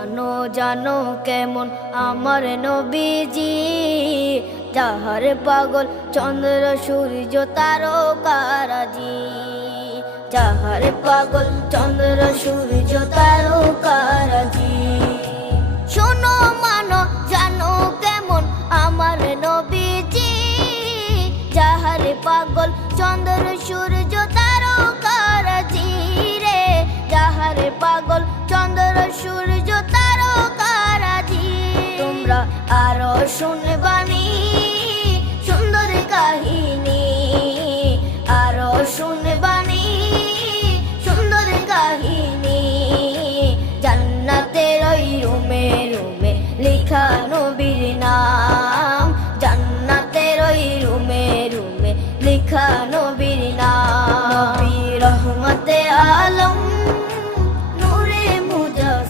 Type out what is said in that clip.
জানো জানো কেমন আমার নবীজি, যাহার পাগল চন্দ্র সূর্য তারকারাজি, যাহার পাগল চন্দ্র সূর্য তারকারাজি। শোনো মানো জানো কেমন আমার নবীজি, যাহার পাগল চন্দ্র সূর্য তারকারাজি রে, যাহার পাগল চন্দ্র সূর্য তারকারাজি। তোমরা আরো শুনে